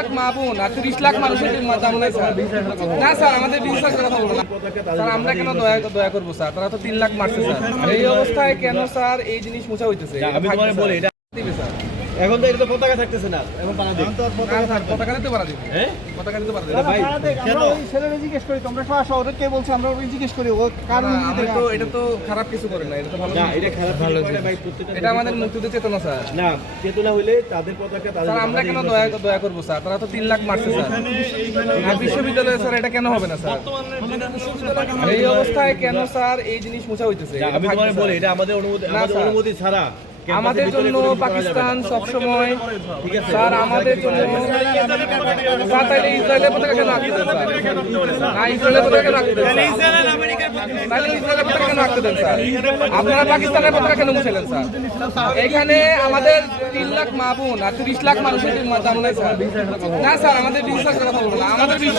লাখ মা বোন আর 30 লাখ মানুষের দাম নাই স্যার। না স্যার, আমাদের বিশ্বাস কথা বলবো না স্যার। আমরা কেন দয়া করবো স্যার? তারা তো 3 লাখ মারছে স্যার। এই অবস্থায় কেন স্যার এই জিনিস মুছা হইতেছে? আমি তোমারে বলি এটা দিবে স্যার। এখন তো এটা তো পতাকা থাকতেছে না, এখন পানা দিই। পতাকা দিতে পারা দিবে। হ্যাঁ পতাকা দিতে পারা দিবে। ভাই কেন ছেলেরা জিজ্ঞেস করি, তোমরা শহরে কে বলছো, আমরা ওই জিজ্ঞেস করি ও কারণ এটা তো খারাপ কিছু করে না, এটা তো ভালো। না এটা খারাপ ভালো ভাই, প্রত্যেকটা এটা আমাদের মুক্তিযুদ্ধের চেতনা স্যার। না চেতনা হইলে তাদের পতাকা তাদের স্যার আমরা কেন দয়া করবো স্যার? তারা তো 3 লাখ মারছে স্যার। আর বিশ্ববিদ্যালয়ে স্যার এটা কেন হবে না স্যার? এই অবস্থায় কেন স্যার এই জিনিস মুছা হইতেছে? আমি তোমারে বলি এটা আমাদের অনুমতি ছাড়া আমাদের জন্য পাকিস্তান সবসময় ঠিক আছে স্যার। আমাদের জন্য স্যার তাইলে ইসরায়েলের পতাকা কেন রাখতে দেন স্যার? না ইসরায়েলের পতাকা কেন রাখতে দেন স্যার? তাইলে ইসরায়েলের পতাকা কেন রাখতে দেন স্যার? আপনারা পাকিস্তানের পতাকা কেন মুছলেন স্যার? এখানে আমাদের 3 লাখ মা বোন আর 30 লাখ মানুষের দাম নাই স্যার। না স্যার, আমাদের বিশ্বাস কথা বলবো না। আমাদের বিশ্ব